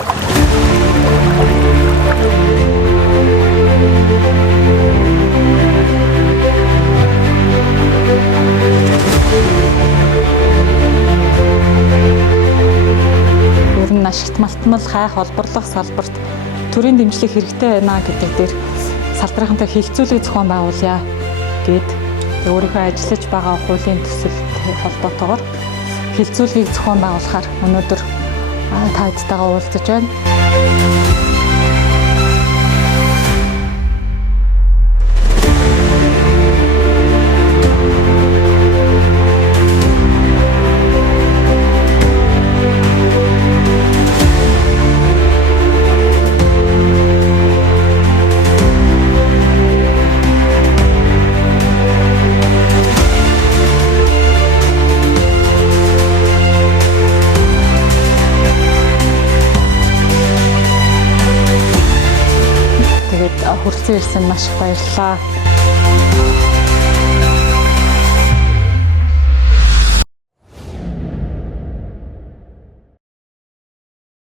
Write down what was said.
Ер нь ашигт малтмал хайх олборлох салбарт төрийн дэмжлэг хэрэгтэй байна гэдэг дээр салбарынхантай хилцүүлэг зохион байгуулъя гэд өөрийнхөө ажиллаж байгаа хуулийн төсөлтэй холбоотойгоор хилцүүлгийг зохион байгуулахаар өнөөдөр та хэдтэйгээ уулзаж байна. Хүрэлцэн ирсэн маш их баярлалаа.